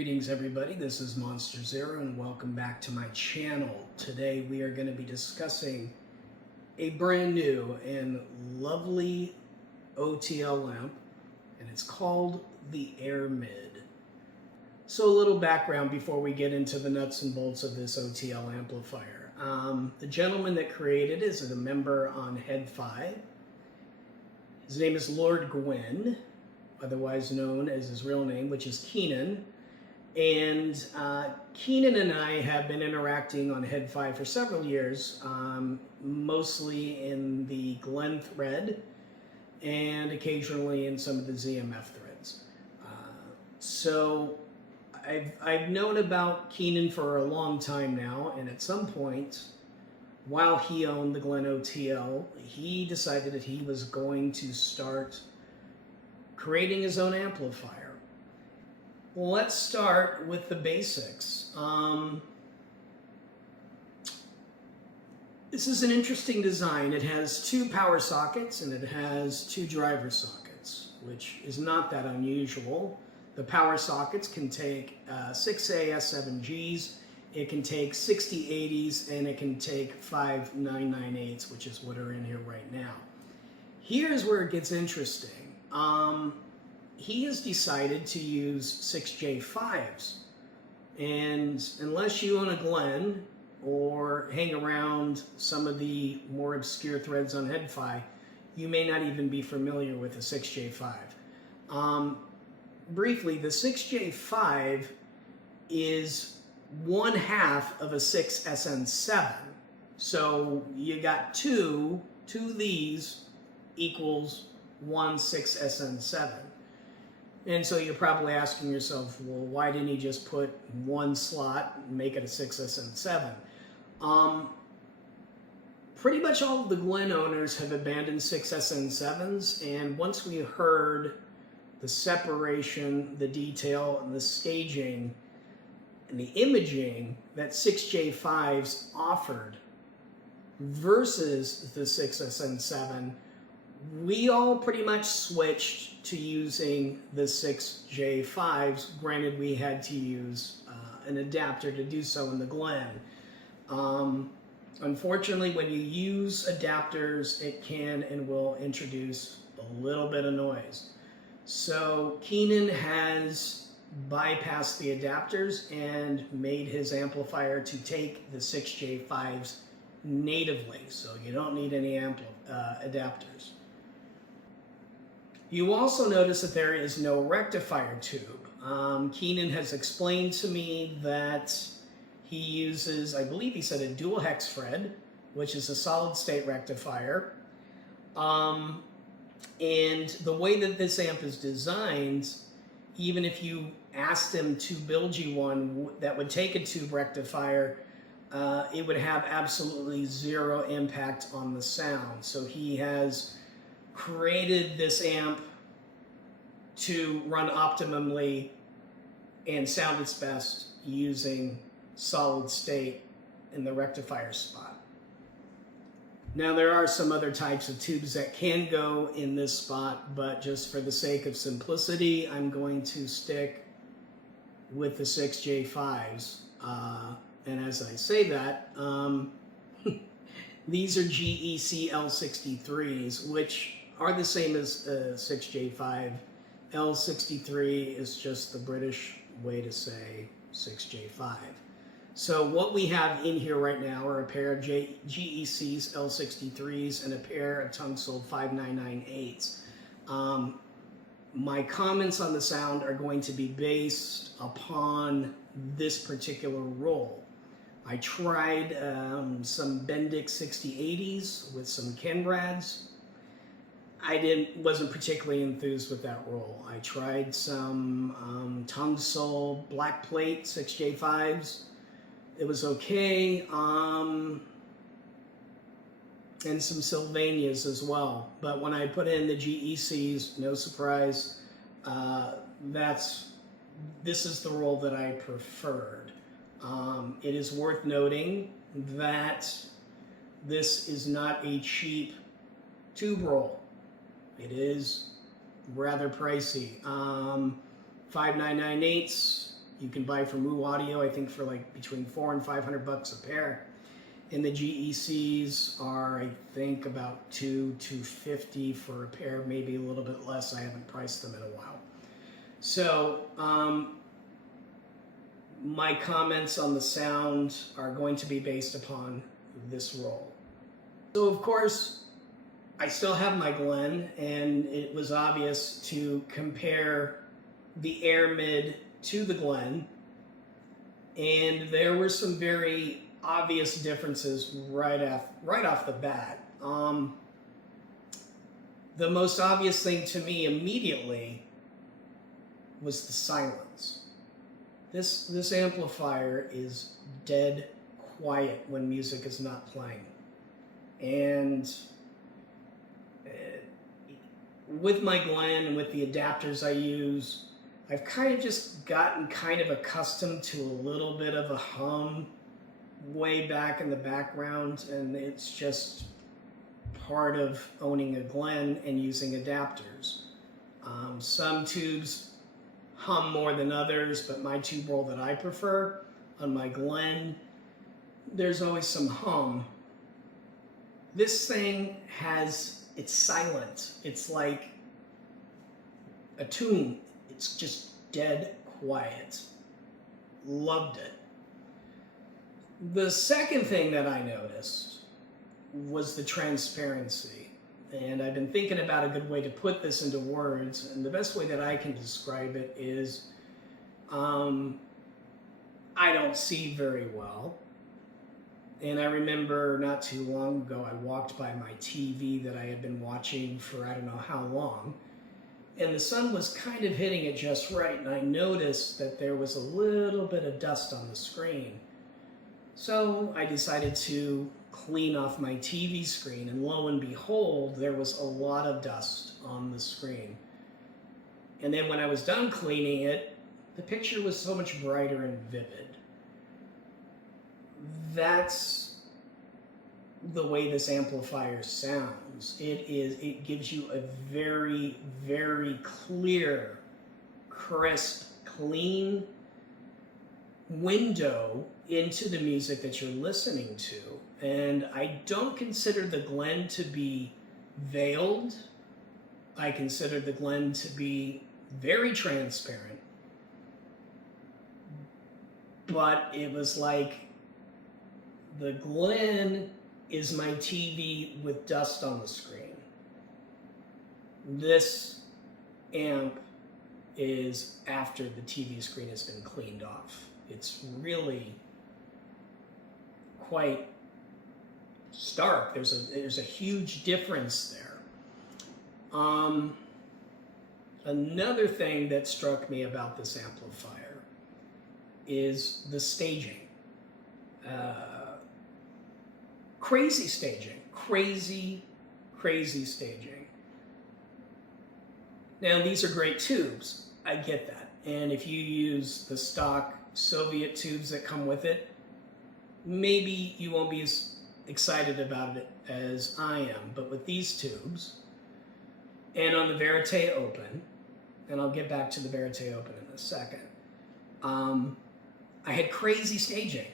Greetings everybody, this is Monster Zero and welcome back to my channel. Today we are going to be discussing a brand new and lovely OTL lamp, and it's called the Airmid. So a little background before we get into the nuts and bolts of this OTL amplifier. The gentleman that created it is a member on Head5. His name is Lord Gwyn, otherwise known as his real name, which is Keenan. And Keenan and I have been interacting on Head5 for several years, mostly in the Glen thread and occasionally in some of the ZMF threads. So I've known about Keenan for a long time now, and at some point, while he owned the Glen OTL, he decided that he was going to start creating his own amplifier. Well, let's start with the basics. This is an interesting design. It has two power sockets and it has two driver sockets, which is not that unusual. The power sockets can take 6 AS7Gs, it can take 6080s, and it can take 5 998s, which is what are in here right now. Here's where it gets interesting. He has decided to use 6J5s, and unless you own a Glen or hang around some of the more obscure threads on Head5, you may not even be familiar with a 6J5. Briefly, the 6J5 is one half of a 6SN7. So you got two of these equals one 6SN7. And so you're probably asking yourself, well, why didn't he just put one slot and make it a 6SN7? Pretty much all of the Glen owners have abandoned 6SN7s, and once we heard the separation, the detail, and the staging, and the imaging that 6J5s offered versus the 6SN7, we all pretty much switched to using the 6J5s. Granted, we had to use an adapter to do so in the Glen. Unfortunately, when you use adapters, it can and will introduce a little bit of noise. So Keenan has bypassed the adapters and made his amplifier to take the 6J5s natively, so you don't need any adapters. You also notice that there is no rectifier tube. Keenan has explained to me that he uses, I believe he said, a dual hex Fred, which is a solid state rectifier. And the way that this amp is designed, even if you asked him to build you one that would take a tube rectifier, it would have absolutely zero impact on the sound. So he has created this amp to run optimally and sound its best using solid state in the rectifier spot. Now, there are some other types of tubes that can go in this spot, but just for the sake of simplicity, I'm going to stick with the 6J5s. And as I say that, these are GEC L63s, which are the same as 6J5. L63 is just the British way to say 6J5. So what we have in here right now are a pair of GECs L63s and a pair of Tungsten 5998s. My comments on the sound are going to be based upon this particular roll. I tried some Bendix 6080s with some Kenrads. I wasn't particularly enthused with that roll. I tried some Tungsten Black Plate 6J5s. It was okay. And some Sylvanias as well. But when I put in the GECs, no surprise, this is the roll that I preferred. It is worth noting that this is not a cheap tube roll. It is rather pricey. 5998s you can buy from Moo Audio, I think for like between $400 and $500 a pair. And the GECs are, I think, about $250 for a pair, maybe a little bit less. I haven't priced them in a while. So my comments on the sound are going to be based upon this roll. So of course, I still have my Glen, and it was obvious to compare the Airmid to the Glen, and there were some very obvious differences right off the bat. The most obvious thing to me immediately was the silence. This amplifier is dead quiet when music is not playing, and with my Glen and with the adapters I use, I've kind of just gotten kind of accustomed to a little bit of a hum way back in the background, and it's just part of owning a Glen and using adapters. Some tubes hum more than others, but my tube roll that I prefer on my Glen, there's always some hum. This thing it's silent. It's like a tomb. It's just dead quiet. Loved it. The second thing that I noticed was the transparency. And I've been thinking about a good way to put this into words, and the best way that I can describe it is I don't see very well. And I remember not too long ago, I walked by my TV that I had been watching for I don't know how long, and the sun was kind of hitting it just right, and I noticed that there was a little bit of dust on the screen. So I decided to clean off my TV screen, and lo and behold, there was a lot of dust on the screen. And then when I was done cleaning it, the picture was so much brighter and vivid. That's the way this amplifier sounds. It gives you a very, very clear, crisp, clean window into the music that you're listening to. And I don't consider the Glen to be veiled. I consider the Glen to be very transparent. But it was like the Glen is my TV with dust on the screen. This amp is after the TV screen has been cleaned off. It's really quite stark. There's a huge difference there. Another thing that struck me about this amplifier is the staging. Crazy staging. Crazy staging. Now, these are great tubes. I get that. And if you use the stock Soviet tubes that come with it, maybe you won't be as excited about it as I am. But with these tubes, and on the Verite Open, and I'll get back to the Verite Open in a second, I had crazy staging.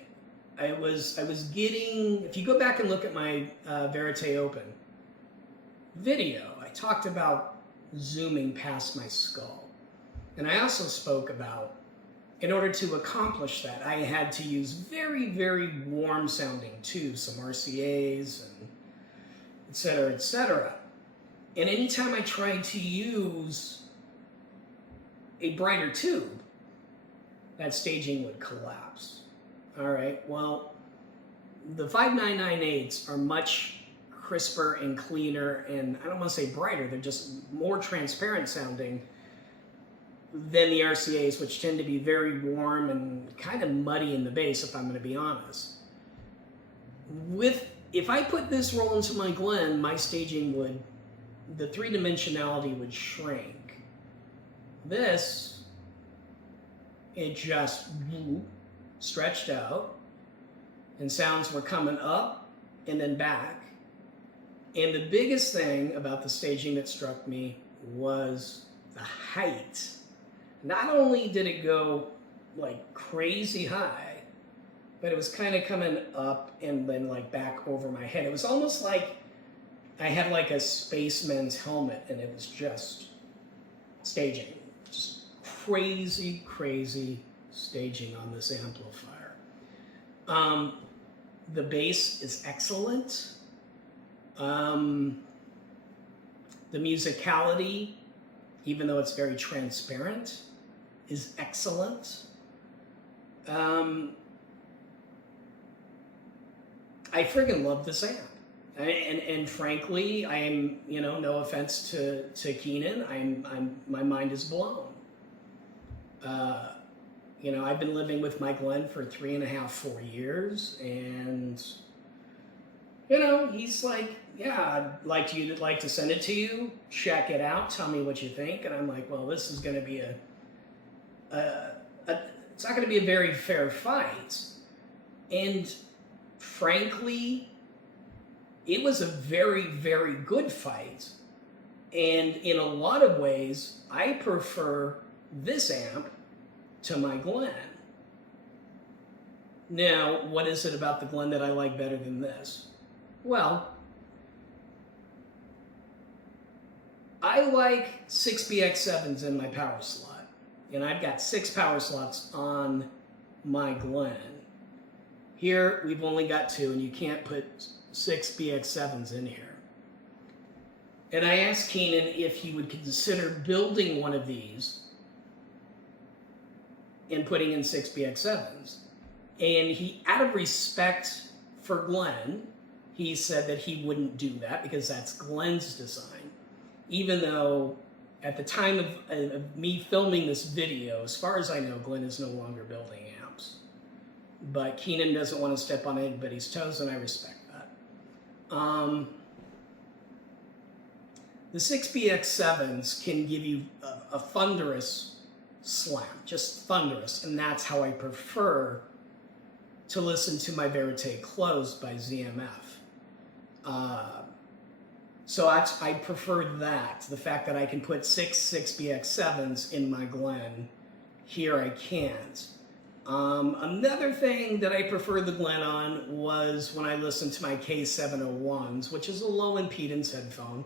I was getting, if you go back and look at my Verite Open video, I talked about zooming past my skull. And I also spoke about, in order to accomplish that, I had to use very, very warm sounding tubes, some RCAs, and et cetera, et cetera. And anytime I tried to use a brighter tube, that staging would collapse. All right, well, the 5998s are much crisper and cleaner, and I don't want to say brighter, they're just more transparent sounding than the RCAs, which tend to be very warm and kind of muddy in the bass, if I'm going to be honest. If I put this roll into my Glen, my staging would, the three-dimensionality would shrink. This, it just stretched out, and sounds were coming up and then back. And the biggest thing about the staging that struck me was the height. Not only did it go like crazy high, but it was kind of coming up and then like back over my head. It was almost like I had like a spaceman's helmet, and it was just staging, just crazy, crazy staging on this amplifier. The bass is excellent. The musicality, even though it's very transparent, is excellent. I friggin' love this amp. And frankly, I'm, no offense to Keenan, my mind is blown. I've been living with my Glenn for 3.5, 4 years, and he's like, yeah, I'd like to send it to you, check it out, tell me what you think. And I'm like, well, this is going to be it's not going to be a very fair fight. And frankly, it was a very, very good fight. And in a lot of ways, I prefer this amp to my Glenn. Now, what is it about the Glenn that I like better than this? Well, I like 6BX7s in my power slot. And I've got 6 power slots on my Glenn. Here, we've only got 2, and you can't put 6 BX7s in here. And I asked Keenan if he would consider building one of these and putting in 6 BX7s. And he, out of respect for Glenn, he said that he wouldn't do that because that's Glenn's design. Even though at the time of me filming this video, as far as I know, Glenn is no longer building amps. But Keenan doesn't want to step on anybody's toes, and I respect that. The 6BX7s can give you a thunderous slam, just thunderous, and that's how I prefer to listen to my Verite Closed by ZMF. So I prefer that, the fact that I can put 6 6BX7s in my Glenn. Here I can't. Another thing that I prefer the Glenn on was when I listened to my K701s, which is a low impedance headphone.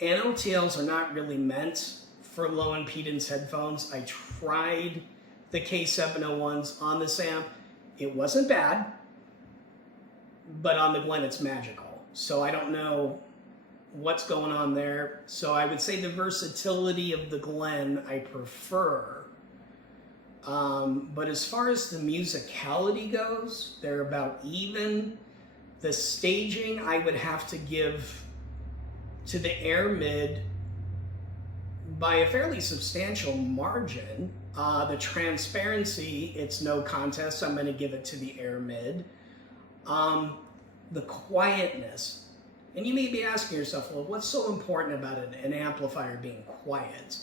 And OTLs are not really meant for low impedance headphones. I tried the K701s on this amp. It wasn't bad, but on the Glenn it's magical. So I don't know what's going on there. So I would say the versatility of the Glenn I prefer. But as far as the musicality goes, they're about even. The staging I would have to give to the Airmid by a fairly substantial margin. The transparency, it's no contest. I'm going to give it to the Airmid. The quietness. And you may be asking yourself, well, what's so important about an amplifier being quiet?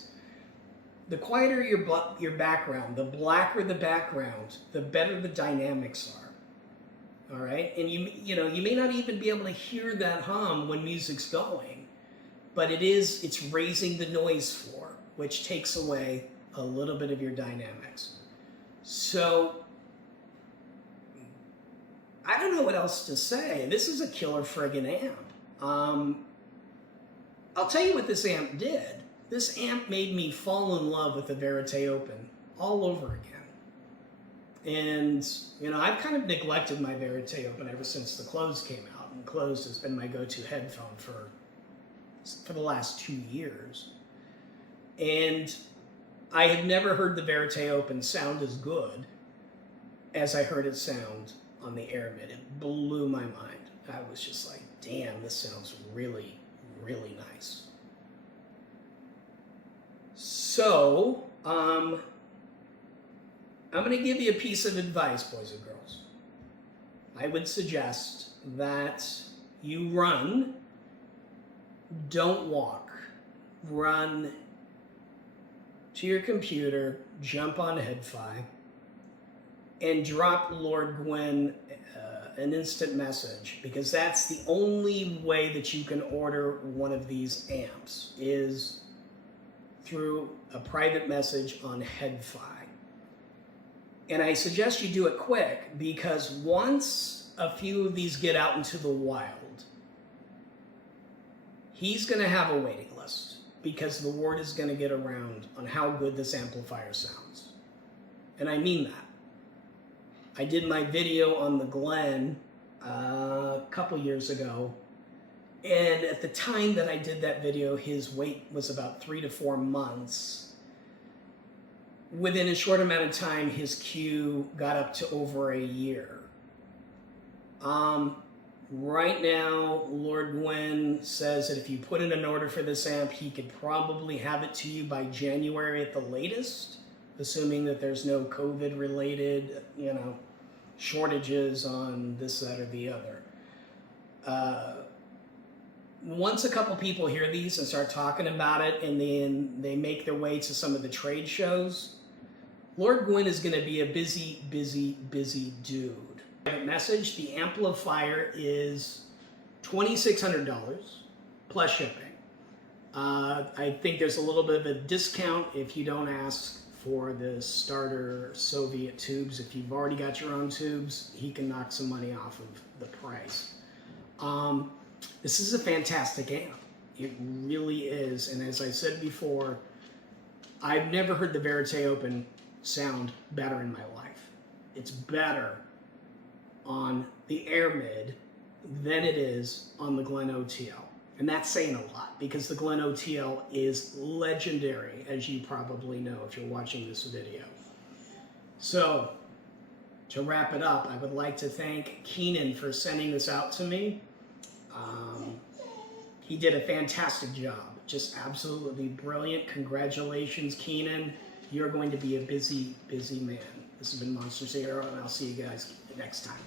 The quieter your background, the blacker the background, the better the dynamics are. All right? And you may not even be able to hear that hum when music's going, but it's raising the noise floor, which takes away a little bit of your dynamics. So I don't know what else to say. This is a killer friggin' amp. I'll tell you what this amp did. This amp made me fall in love with the Verite Open all over again. And, I've kind of neglected my Verite Open ever since the Closed came out. And Closed has been my go-to headphone for the last 2 years. And I had never heard the Verite Open sound as good as I heard it sound on the Airmid. It blew my mind. I was just like, damn, this sounds really, really nice. So, I'm going to give you a piece of advice, boys and girls. I would suggest that you run, don't walk. Run to your computer, jump on HeadPhi, and drop Lord Gwyn an instant message, because that's the only way that you can order one of these amps, is through a private message on HeadPhi. And I suggest you do it quick, because once a few of these get out into the wild, he's going to have a waiting list, because the word is going to get around on how good this amplifier sounds. And I mean that. I did my video on the Glen a couple years ago, and at the time that I did that video, his wait was about 3 to 4 months. Within a short amount of time, his queue got up to over a year. Right now, Lord Gwyn says that if you put in an order for this amp, he could probably have it to you by January at the latest, assuming that there's no COVID-related, shortages on this, that, or the other. Once a couple people hear these and start talking about it, and then they make their way to some of the trade shows, Lord Gwyn is going to be a busy, busy, busy dude. Message: the amplifier is $2,600 plus shipping. I think there's a little bit of a discount if you don't ask for the starter Soviet tubes. If you've already got your own tubes, he can knock some money off of the price. This is a fantastic amp. It really is. And as I said before, I've never heard the Verite Open sound better in my life. It's better on the Airmid than it is on the Glen OTL. And that's saying a lot, because the Glen OTL is legendary, as you probably know if you're watching this video. So, to wrap it up, I would like to thank Keenan for sending this out to me. He did a fantastic job. Just absolutely brilliant. Congratulations, Keenan. You're going to be a busy, busy man. This has been Monster Zero, and I'll see you guys next time.